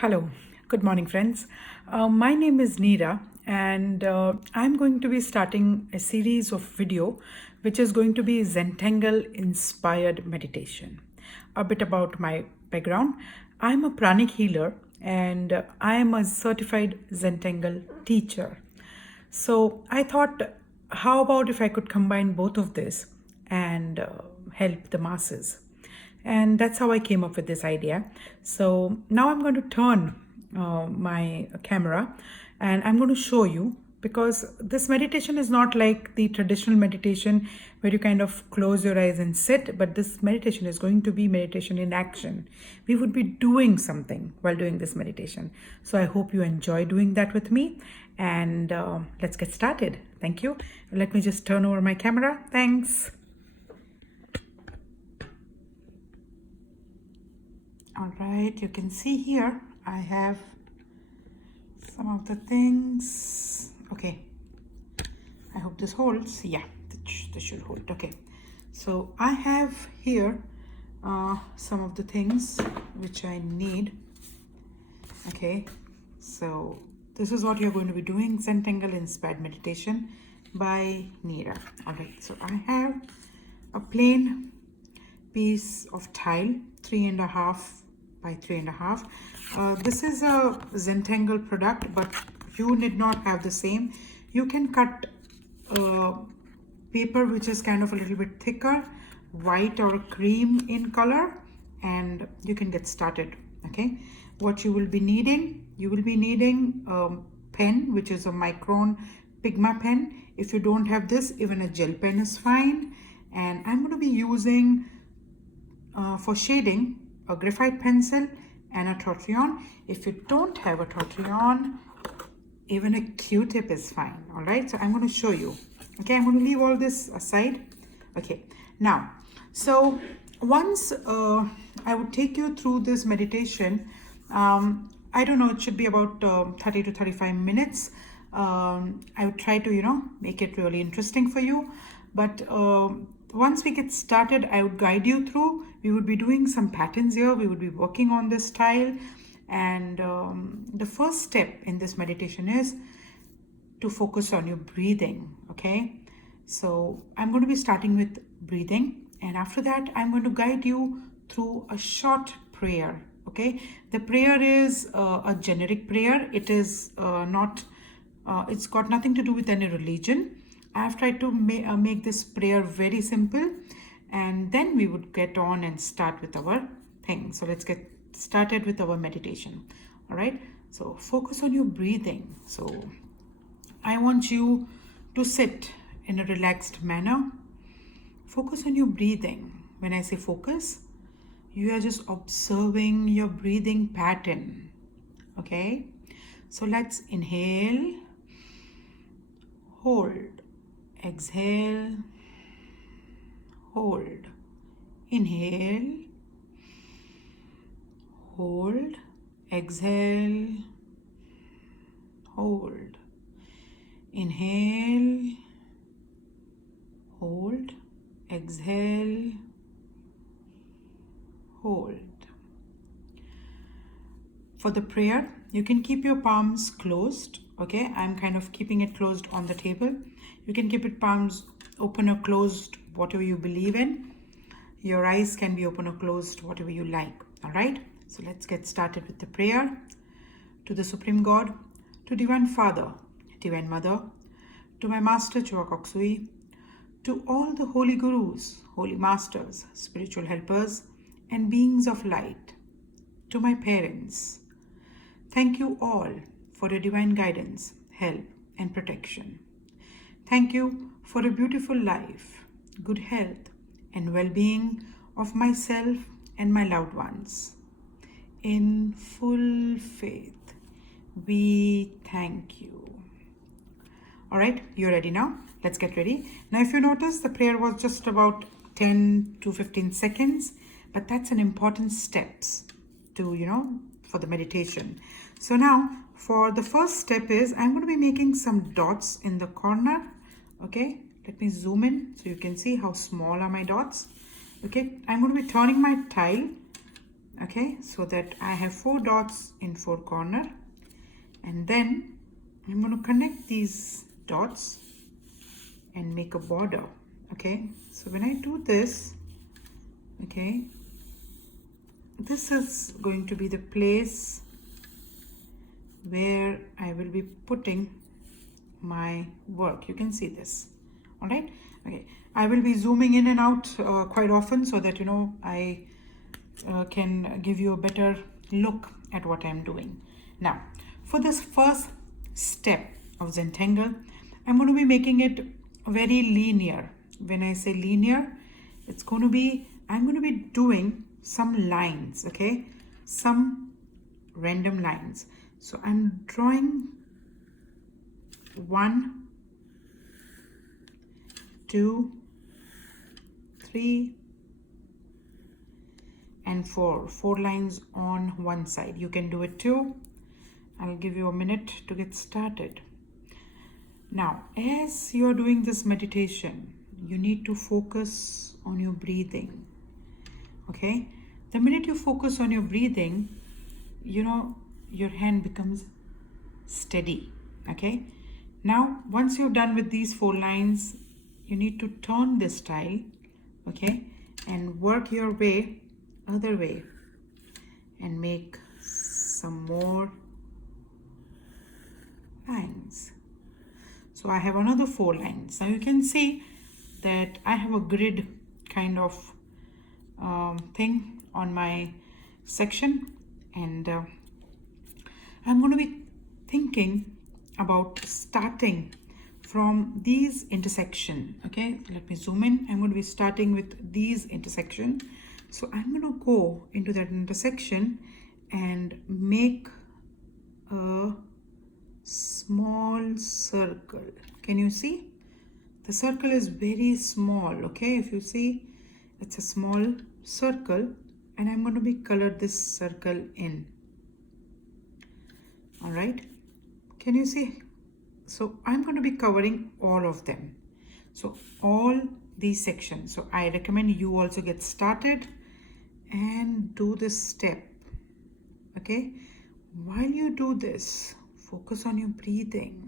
Hello, good morning, friends. My name is Neera, and I'm going to be starting a series of video which is going to be Zentangle inspired meditation. A bit about my background. I'm a pranic healer and I am a certified Zentangle teacher. So I thought, how about if I could combine both of this and help the masses? And that's how I came up with this idea. So now I'm going to turn my camera and I'm going to show you, because this meditation is not like the traditional meditation where you kind of close your eyes and sit, but this meditation is going to be meditation in action. We would be doing something while doing this meditation. So I hope you enjoy doing that with me, and let's get started. Thank you. Let me just turn over my camera. Thanks. All right, you can see here I have some of the things. Okay, I hope this holds. Yeah, this should hold. Okay, so I have here some of the things which I need. Okay, so this is what you're going to be doing, Zentangle inspired meditation by Neera. All right, so I have a plain piece of tile, 3.5 by 3.5. This is a Zentangle product, but you need not have the same. You can cut paper which is kind of a little bit thicker, white or cream in color, and you can get started. Okay, what you will be needing, pen, which is a micron Pigma pen. If you don't have this, even a gel pen is fine. And I'm going to be using for shading a graphite pencil and a tortillon. If you don't have a tortillon, even a Q-tip is fine. All right, so I'm going to show you. Okay, I'm going to leave all this aside. Okay, now, so once I would take you through this meditation, I don't know, it should be about 30 to 35 minutes. I would try to, make it really interesting for you. But once we get started, I would guide you through. We would be doing some patterns here. We would be working on this style. And the first step in this meditation is to focus on your breathing. Okay, so I'm going to be starting with breathing, and after that I'm going to guide you through a short prayer. Okay, the prayer is a generic prayer. It is not it's got nothing to do with any religion. I have tried to make this prayer very simple, and then we would get on and start with our thing. So let's get started with our meditation. All right, so focus on your breathing. So I want you to sit in a relaxed manner. Focus on your breathing. When I say focus, you are just observing your breathing pattern. Okay, so let's inhale, hold, exhale, hold, inhale, hold, exhale, hold, inhale, hold, exhale, hold. For the prayer, you can keep your palms closed. Okay, I'm kind of keeping it closed on the table. You can keep it palms open or closed, whatever you believe in. Your eyes can be open or closed, whatever you like. All right, so let's get started with the prayer. To the Supreme God, to Divine Father, Divine Mother, to my Master Chuakoksui, to all the holy gurus, holy masters, spiritual helpers, and beings of light, to my parents, thank you all for your divine guidance, help, and protection. Thank you for a beautiful life, good health, and well-being of myself and my loved ones. In full faith, we thank you. All right, you're ready now? Let's get ready. Now, if you notice, the prayer was just about 10 to 15 seconds, but that's an important steps to, for the meditation. So now, for the first step is, I'm going to be making some dots in the corner. Okay, let me zoom in so you can see how small are my dots. Okay, I'm going to be turning my tile okay, so that I have 4 dots in 4 corner, and then I'm going to connect these dots and make a border. Okay, so when I do this, okay, this is going to be the place where I will be putting my work. You can see this. All right, okay, I will be zooming in and out quite often so that I can give you a better look at what I'm doing. Now, for this first step of Zentangle, I'm going to be making it very linear. When I say linear, it's going to be, I'm going to be doing some lines, okay? Some random lines. So I'm drawing 1, 2, 3, and 4 lines on one side. You can do it too. I'll give you a minute to get started. Now, as you're doing this meditation, you need to focus on your breathing. Okay, the minute you focus on your breathing, your hand becomes steady. Okay, now once you're done with these 4 lines, you need to turn this tile, okay, and work your way other way and make some more lines. So I have another 4 lines. Now you can see that I have a grid kind of thing on my section, and I'm going to be thinking about starting from these intersection. Okay, let me zoom in. I'm going to be starting with these intersection. So I'm going to go into that intersection and make a small circle. Can you see? The circle is very small. Okay, if you see, it's a small circle, and I'm going to be colored this circle in. All right, can you see? So I'm going to be covering all of them. So all these sections. So I recommend you also get started and do this step. Okay, while you do this, focus on your breathing.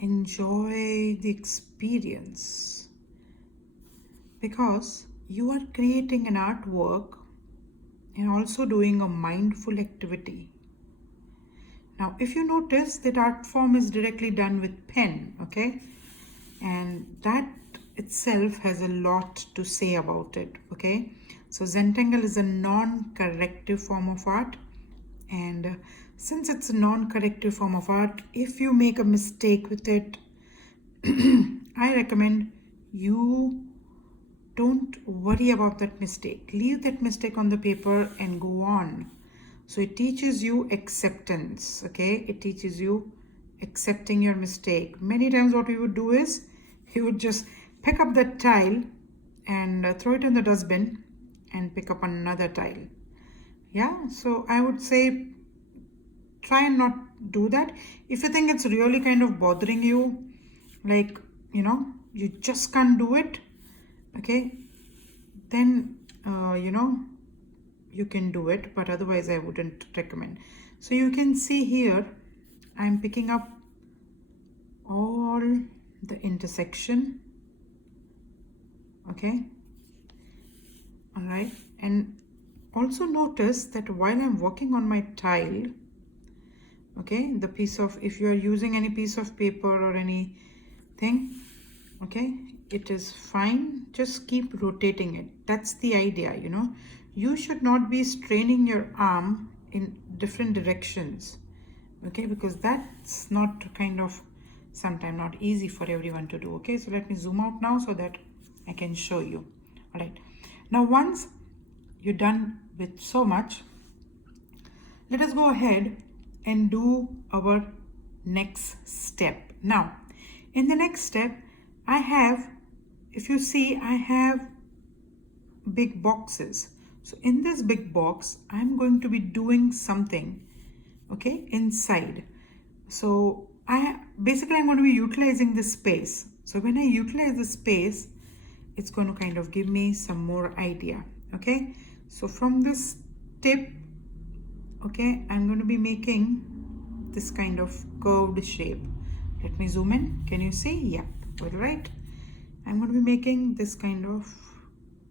Enjoy the experience, because you are creating an artwork and also doing a mindful activity. Now, if you notice that art form is directly done with pen, okay, and that itself has a lot to say about it. Okay, so Zentangle is a non-corrective form of art, and since it's a non-corrective form of art, if you make a mistake with it, I recommend you don't worry about that mistake. Leave that mistake on the paper and go on. So it teaches you acceptance. Okay, it teaches you accepting your mistake. Many times what we would do is he would just pick up that tile and throw it in the dustbin and pick up another tile. Yeah, so I would say try and not do that. If you think it's really kind of bothering you, like, you just can't do it, okay, then, you can do it, but otherwise I wouldn't recommend. So you can see here, I'm picking up all the intersection. Okay, all right, and also notice that while I'm working on my tile, okay, the piece of, if you are using any piece of paper or anything, okay, it is fine, just keep rotating it. That's the idea. You should not be straining your arm in different directions, okay, because that's not kind of sometimes not easy for everyone to do. Okay, so let me zoom out now so that I can show you. All right, now once you're done with so much, let us go ahead and do our next step. Now, in the next step, I have, if you see, I have big boxes. So in this big box, I'm going to be doing something, okay, inside. So I'm going to be utilizing this space. So when I utilize the space, it's going to kind of give me some more idea. Okay, so from this tip, okay, I'm going to be making this kind of curved shape. Let me zoom in. Can you see? Yep, well, right. I'm going to be making this kind of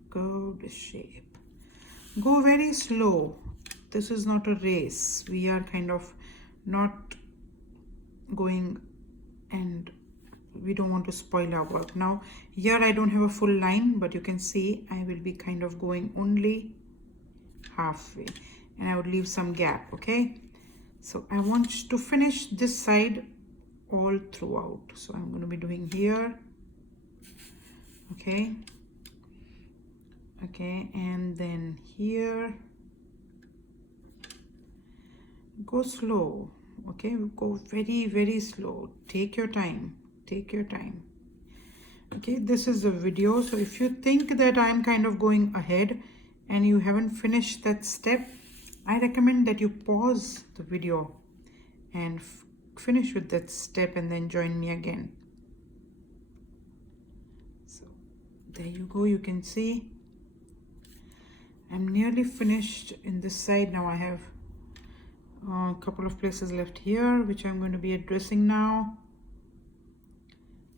curved shape. Go very slow. This is not a race. We are kind of not going, and we don't want to spoil our work. Now here I don't have a full line, but you can see I will be kind of going only halfway, and I would leave some gap. Okay, so I want to finish this side all throughout, so I'm going to be doing here. Okay, and then here. Go slow. Okay, go very slow. Take your time. Okay, this is a video, so if you think that I'm kind of going ahead and you haven't finished that step, I recommend that you pause the video and finish with that step and then join me again. So there you go. You can see I'm nearly finished in this side. Now I have a couple of places left here, which I'm going to be addressing now.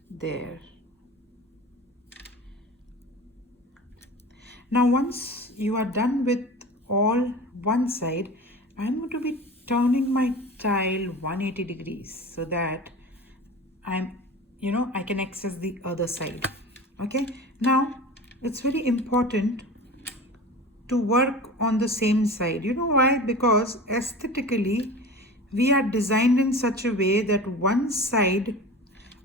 There. Now once you are done with all one side, I'm going to be turning my tile 180 degrees so that I can access the other side. Okay, now it's very important to work on the same side. You know why? Because aesthetically we are designed in such a way that one side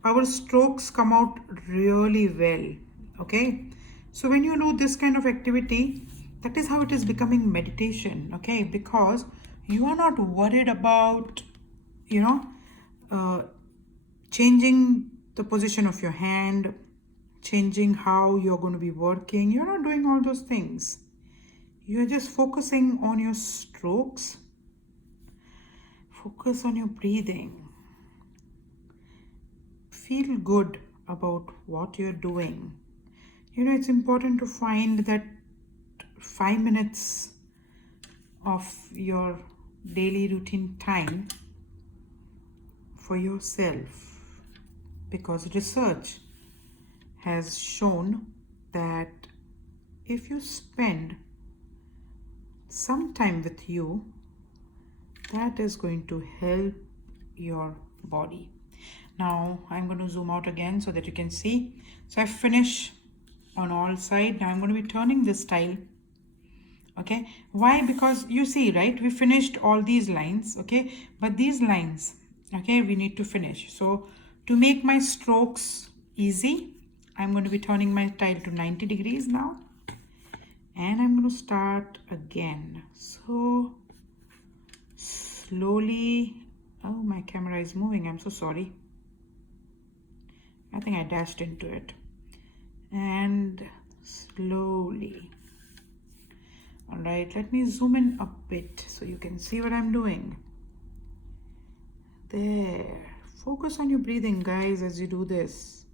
our strokes come out really well. Okay, so when you do this kind of activity, that is how it is becoming meditation. Okay, because you are not worried about changing the position of your hand, changing how you're going to be working. You're not doing all those things. You're just focusing on your strokes. Focus on your breathing. Feel good about what you're doing. It's important to find that 5 minutes of your daily routine time for yourself, because research has shown that if you spend some time with you, that is going to help your body. Now I'm going to zoom out again so that you can see. So I finish on all sides. Now I'm going to be turning this tile. Okay, why? Because you see, right, we finished all these lines. Okay, but these lines, okay, we need to finish. So to make my strokes easy, I'm going to be turning my tile to 90 degrees now. And I'm going to start again. So slowly. Oh, my camera is moving. I'm so sorry. I think I dashed into it. And slowly. All right, let me zoom in a bit so you can see what I'm doing. There. Focus on your breathing, guys, as you do this.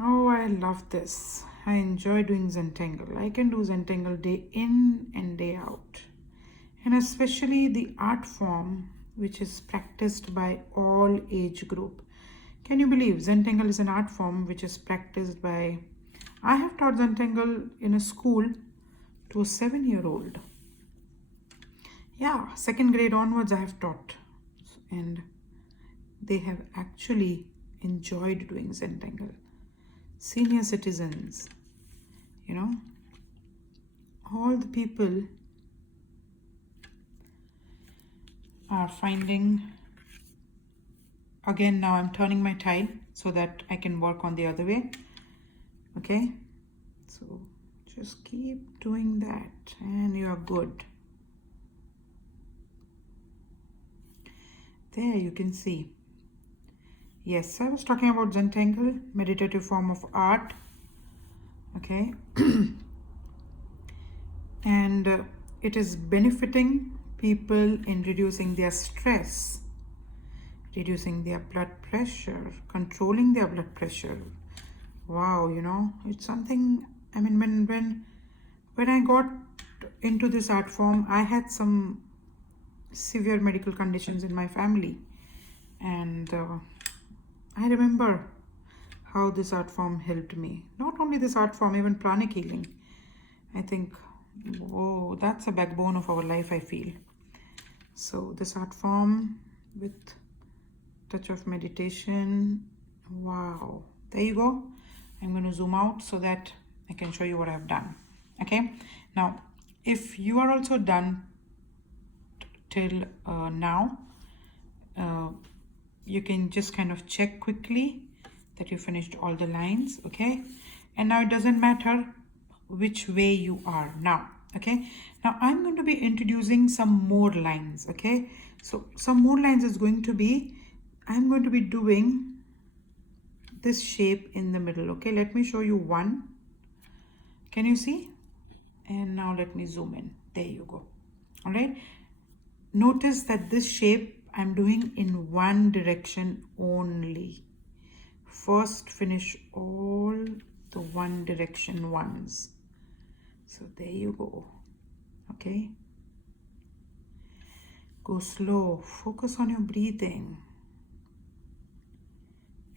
Oh, I love this. I enjoy doing Zentangle. I can do Zentangle day in and day out. And especially the art form, which is practiced by all age group. Can you believe Zentangle is an art form which is practiced by... I have taught Zentangle in a school to a 7-year-old. Yeah, 2nd grade onwards I have taught. And they have actually enjoyed doing Zentangle. Senior citizens, all the people are finding. Again, now I'm turning my tile so that I can work on the other way. Okay, so just keep doing that and you are good. There you can see. Yes, I was talking about Zentangle, meditative form of art. Okay, and it is benefiting people in reducing their stress, reducing their blood pressure, controlling their blood pressure, Wow, you know, it's something. I mean, when I got into this art form, I had some severe medical conditions in my family, and I remember how this art form helped me. Not only this art form, even pranic healing. I think, oh, that's a backbone of our life, I feel. So this art form with touch of meditation. Wow, there you go. I'm going to zoom out so that I can show you what I've done. Okay, now if you are also done till now, you can just kind of check quickly that you finished all the lines. Okay, and now it doesn't matter which way you are now. Okay, now I'm going to be introducing some more lines. Okay, so some more lines is going to be, I'm going to be doing this shape in the middle. Okay, let me show you one. Can you see? And now let me zoom in. There you go. All right, notice that this shape I'm doing in one direction only. First finish all the one direction ones. So there you go. Okay, go slow, focus on your breathing,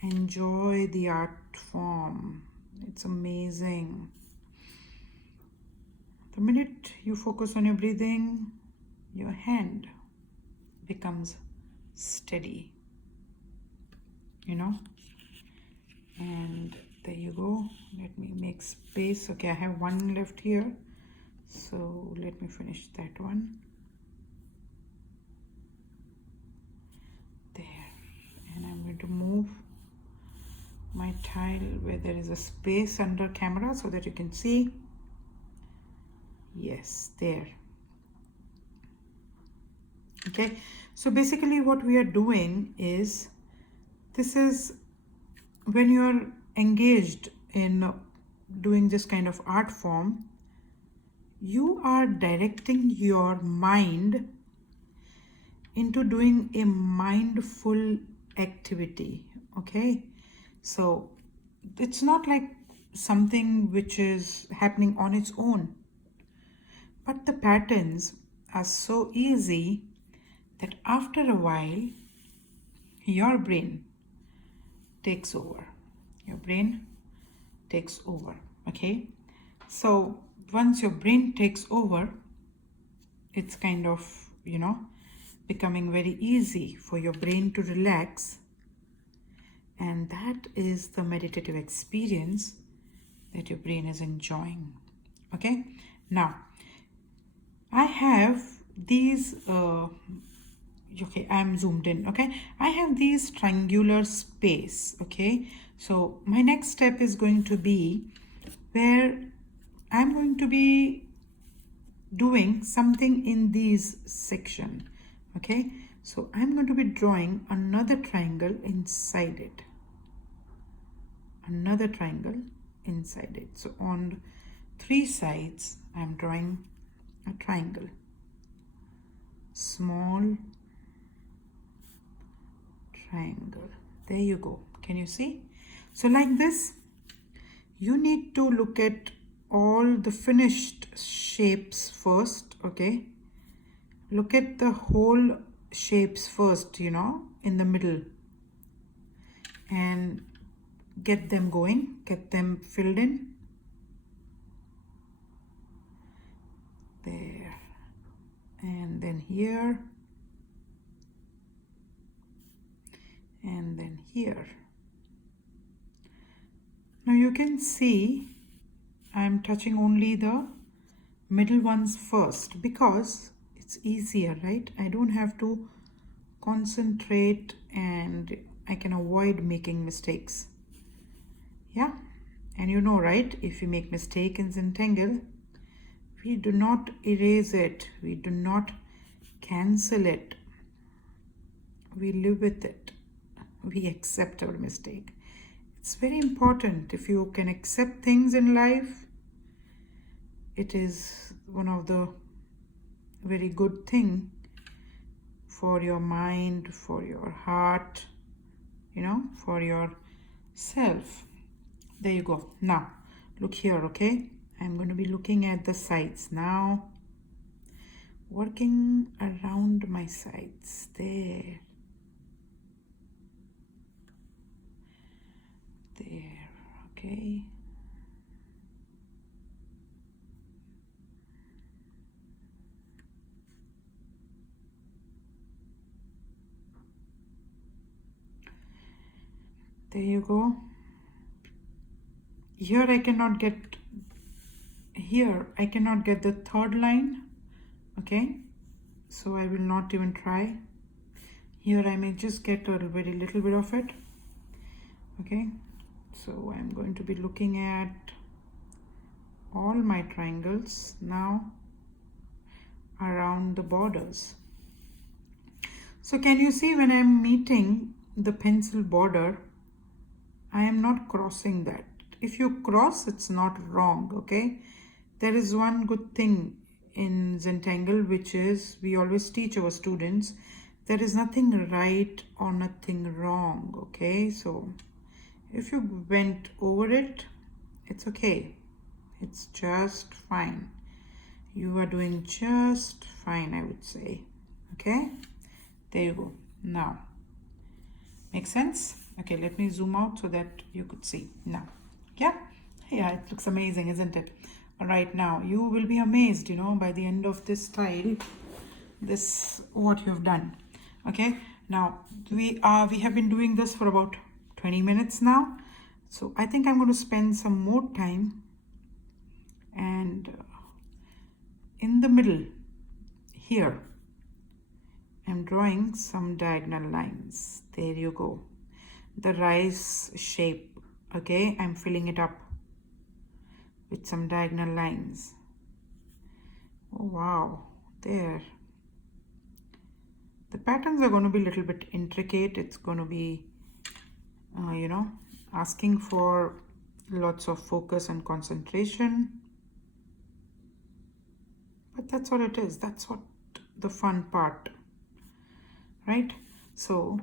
enjoy the art form. It's amazing. The minute you focus on your breathing, your hand becomes steady, you know. And there you go. Let me make space. Okay, I have one left here, so let me finish that one. There. And I'm going to move my tile where there is a space under camera so that you can see. Yes, there. Okay, so basically what we are doing is, this is when you're engaged in doing this kind of art form, you are directing your mind into doing a mindful activity. Okay, so it's not like something which is happening on its own, but the patterns are so easy that after a while your brain takes over. Your brain takes over. Okay, so once your brain takes over, it's kind of, you know, becoming very easy for your brain to relax, and that is the meditative experience that your brain is enjoying. Okay, now I have these okay, I'm zoomed in. Okay, I have these triangular space. Okay, so my next step is going to be where I'm going to be doing something in these section. Okay, so I'm going to be drawing another triangle inside it, another triangle inside it. So on 3 sides I'm drawing a triangle, small triangle. There you go. Can you see? So like this, you need to look at all the finished shapes first. Okay, look at the whole shapes first, you know, in the middle, and get them going, get them filled in. There, and then here, and then here. Now you can see I'm touching only the middle ones first because it's easier, right? I don't have to concentrate and I can avoid making mistakes. Yeah, and you know, right, if you make mistake in Zentangle, we do not erase it, we do not cancel it, we live with it, we accept our mistake. It's very important. If you can accept things in life, it is one of the very good thing for your mind, for your heart, you know, for your self. There you go. Now look here, okay? I'm going to be looking at the sides now, working around my sides. There, okay. There you go. Here I cannot get the third line, okay? So I will not even try. Here I may just get a very little bit of it, okay? So I'm going to be looking at all my triangles now around the borders. So can you see when I'm meeting the pencil border, I am not crossing that. If you cross, it's not wrong, okay? There is one good thing in Zentangle, which is we always teach our students, there is nothing right or nothing wrong, okay? So if you went over it, it's okay. It's just fine. You are doing just fine, I would say, okay? There you go. Now, make sense? Okay, let me zoom out so that you could see now. Yeah, it looks amazing, isn't it? All right, now you will be amazed, you know, by the end of this style, this what you've done. Okay, now we have been doing this for about 20 minutes now, so I think I'm going to spend some more time, and in the middle here I'm drawing some diagonal lines. There you go, the rice shape. Okay, I'm filling it up with some diagonal lines. Oh wow, there. The patterns are going to be a little bit intricate. It's going to be, you know, asking for lots of focus and concentration. But that's what it is. That's what the fun part, right? So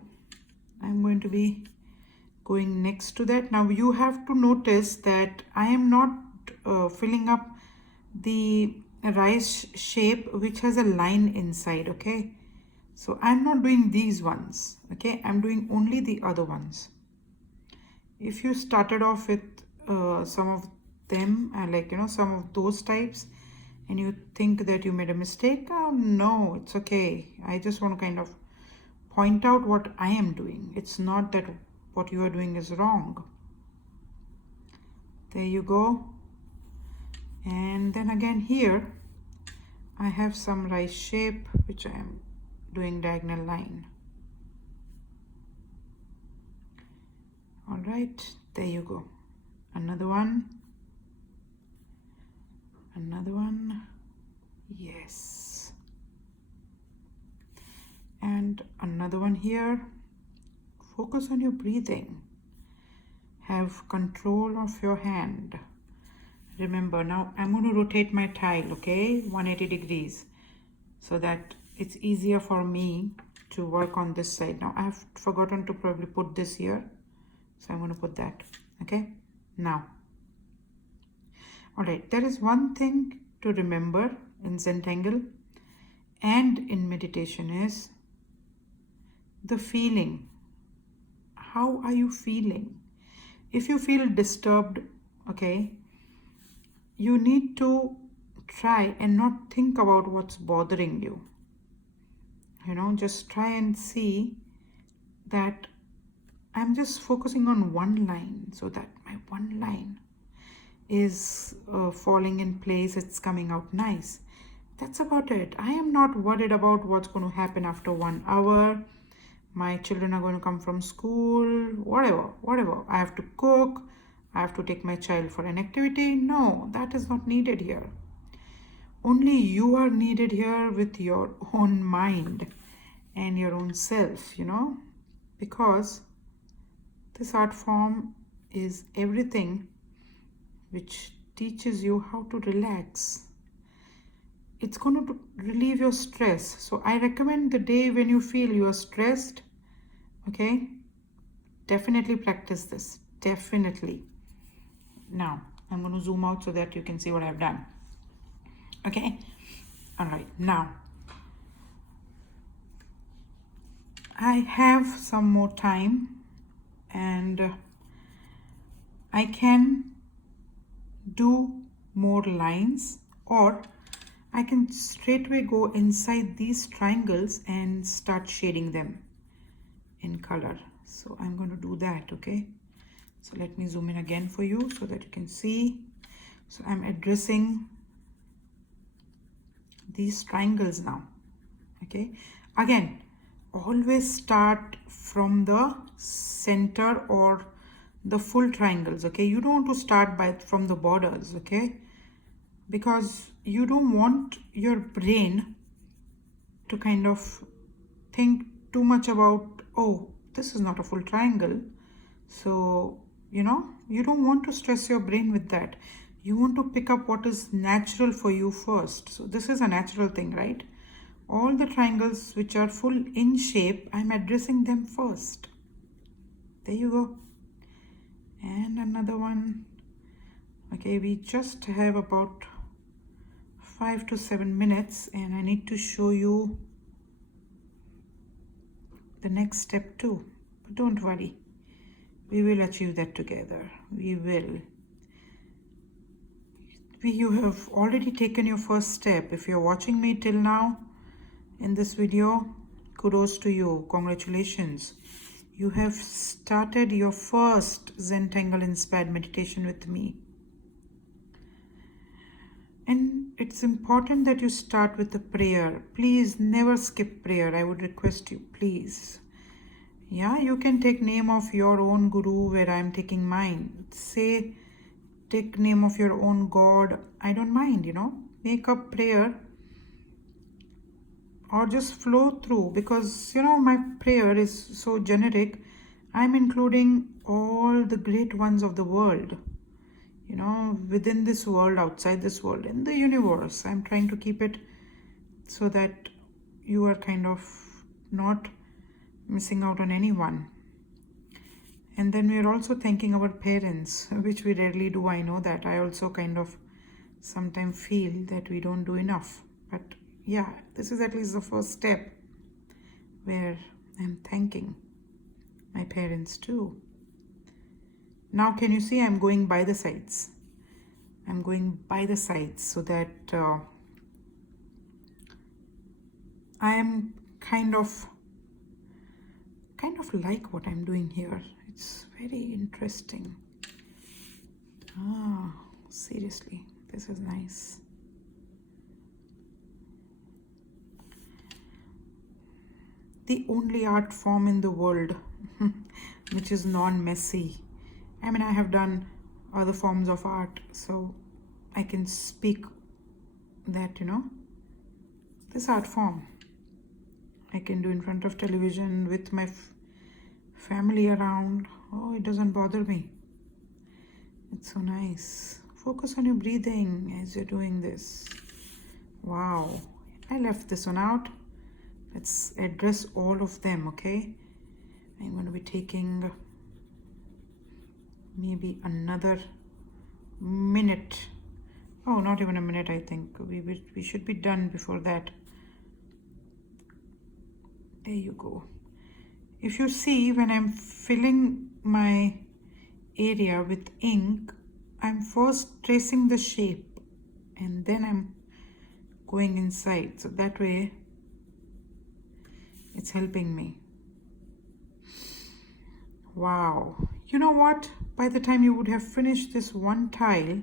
I'm going to be going next to that. Now you have to notice that I am not filling up the rice shape which has a line inside, okay? So I'm not doing these ones, okay? I'm doing only the other ones. If you started off with some of them, like, you know, some of those types, and you think that you made a mistake, oh no, it's okay. I just want to kind of point out what I am doing. It's not that what you are doing is wrong. There you go. And then again here I have some rice shape which I am doing diagonal line. All right, there you go. Another one, yes, and another one here. Focus on your breathing. Have control of your hand. Remember, now I'm going to rotate my tile, okay, 180 degrees, so that it's easier for me to work on this side. Now I've forgotten to probably put this here, so I'm going to put that, okay? Now, all right, there is one thing to remember in Zentangle and in meditation is the feeling. How are you feeling? If you feel disturbed, okay, you need to try and not think about what's bothering you. You know, just try and see that I'm just focusing on one line, so that my one line is falling in place, it's coming out nice. That's about it. I am not worried about what's going to happen after 1 hour. My children are going to come from school, whatever. I have to cook, I have to take my child for an activity. No, that is not needed here. Only you are needed here with your own mind and your own self, you know, because this art form is everything which teaches you how to relax. It's going to relieve your stress. So I recommend the day when you feel you are stressed, okay, definitely practice this, definitely. Now I'm going to zoom out so that you can see what I've done. Okay, all right, now I have some more time, and I can do more lines, or I can straightway go inside these triangles and start shading them in color. So I'm going to do that. Okay, so let me zoom in again for you so that you can see. So I'm addressing these triangles now. Okay, again, always start from the center or the full triangles. Okay, you don't want to start from the borders. Okay, because you don't want your brain to kind of think too much about, oh, this is not a full triangle. So, you don't want to stress your brain with that. You want to pick up what is natural for you first. So this is a natural thing, right? All the triangles which are full in shape, I'm addressing them first. There you go. And another one. Okay, we just have about 5 to 7 minutes, and I need to show you the next step too. But don't worry, we will achieve that together. We will. You have already taken your first step. If you're watching me till now in this video, kudos to you. Congratulations. You have started your first Zentangle inspired meditation with me. And it's important that you start with a prayer. Please never skip prayer. I would request you, please. Yeah, you can take name of your own guru where I'm taking mine. Say, take name of your own God. I don't mind, Make up prayer or just flow through, because, my prayer is so generic. I'm including all the great ones of the world. Within this world, outside this world, in the universe. I'm trying to keep it so that you are kind of not missing out on anyone. And then we are also thanking our parents, which we rarely do. I know that. I also kind of sometimes feel that we don't do enough. But yeah, this is at least the first step where I'm thanking my parents too. Now, can you see I'm going by the sides? I'm going by the sides so that I am kind of like what I'm doing here. It's very interesting. Seriously, this is nice. The only art form in the world which is non-messy. I mean, I have done other forms of art, so I can speak that, this art form I can do in front of television with my family around. Oh, it doesn't bother me. It's so nice. Focus on your breathing as you're doing this. Wow, I left this one out. Let's address all of them, okay? I'm going to be taking maybe another minute. Oh, not even a minute, I think. We should be done before that. There you go. If you see, when I'm filling my area with ink, I'm first tracing the shape and then I'm going inside. So that way it's helping me. Wow. You know what? By the time you would have finished this one tile,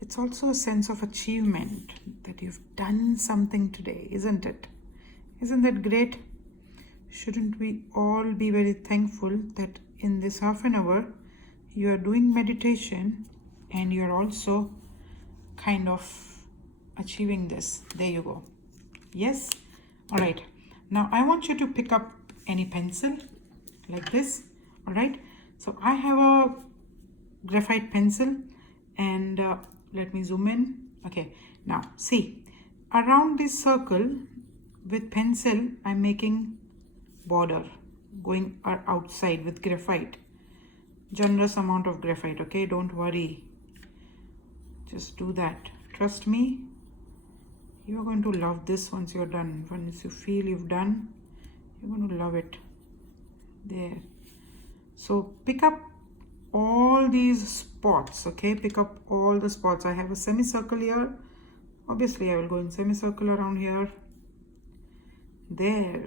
it's also a sense of achievement that you've done something today, isn't it? Isn't that great? Shouldn't we all be very thankful that in this half an hour you are doing meditation and you're also kind of achieving this? There you go. Yes? All right. Now I want you to pick up any pencil like this. All right. So I have a graphite pencil, and let me zoom in. Okay. Now see, around this circle with pencil, I'm making border going outside with graphite. generous amount of graphite, okay? Don't worry. Just do that. Trust me. You're going to love this once you're done. Once you feel you've done, you're going to love it. There. So pick up all these spots, okay? Pick up all the spots. I have a semicircle here. Obviously, I will go in semicircle around here. There.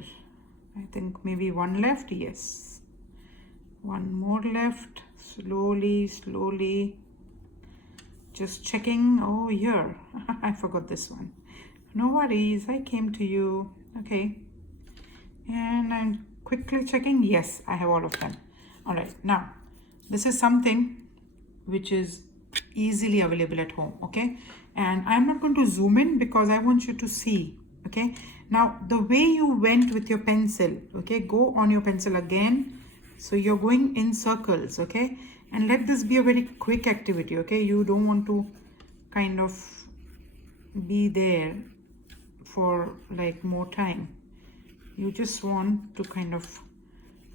I think maybe one left. Yes. One more left. Slowly, slowly. Just checking. Oh, here. I forgot this one. No worries. I came to you. Okay. And I'm quickly checking. Yes, I have all of them. All right. Now, this is something which is easily available at home. Okay. And I'm not going to zoom in because I want you to see. Okay. Now, the way you went with your pencil. Okay. Go on your pencil again. So you're going in circles. Okay. And let this be a very quick activity. Okay. You don't want to kind of be there for like more time. You just want to kind of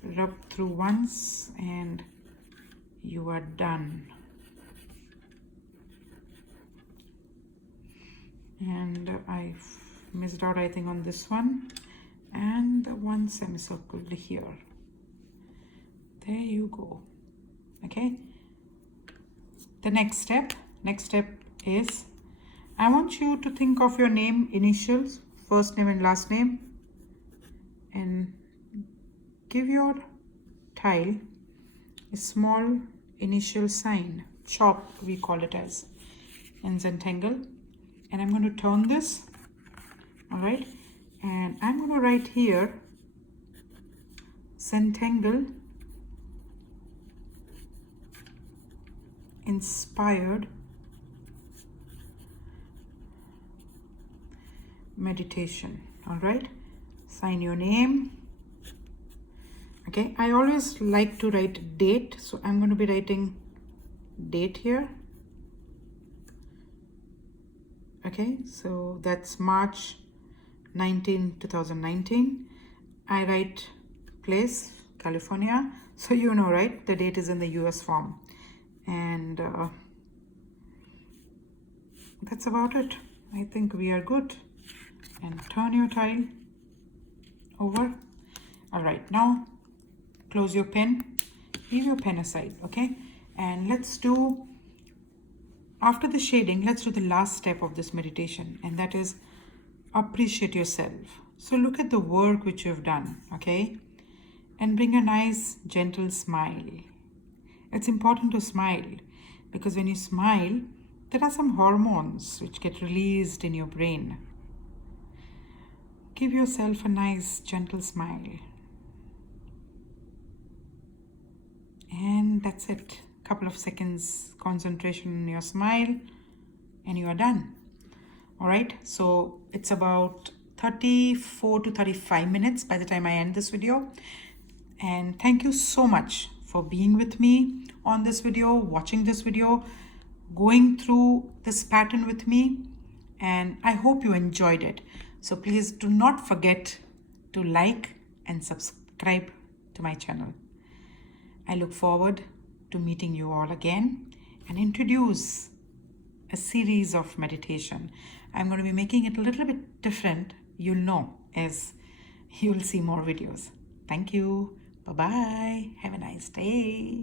rub through once and you are done. And I missed out, I think, on this one and the one semicircle here. There you go. Okay. The next step is I want you to think of your name, initials, first name and last name, and give your tile a small initial sign, chop we call it as in Zentangle. And I'm going to turn this, all right, and I'm going to write here Zentangle inspired meditation. All right, sign your name. Okay, I always like to write date, so I'm going to be writing date here. Okay, so that's March 19, 2019. I write place, California, so you know, right, the date is in the US form. And that's about it. I think we are good. And turn your tile over. All right, now close your pen, leave your pen aside, okay? And let's do, after the shading, let's do the last step of this meditation, and that is appreciate yourself. So look at the work which you've done, okay? And bring a nice, gentle smile. It's important to smile because when you smile, there are some hormones which get released in your brain. Give yourself a nice, gentle smile. And that's it. Couple of seconds concentration on your smile and you are done. All right, so it's about 34 to 35 minutes by the time I end this video. And thank you so much for being with me on this video, watching this video, going through this pattern with me, and I hope you enjoyed it. So please do not forget to like and subscribe to my channel. I look forward to meeting you all again and introduce a series of meditation. I'm going to be making it a little bit different, you'll know as you'll see more videos. Thank you. Bye-bye. Have a nice day.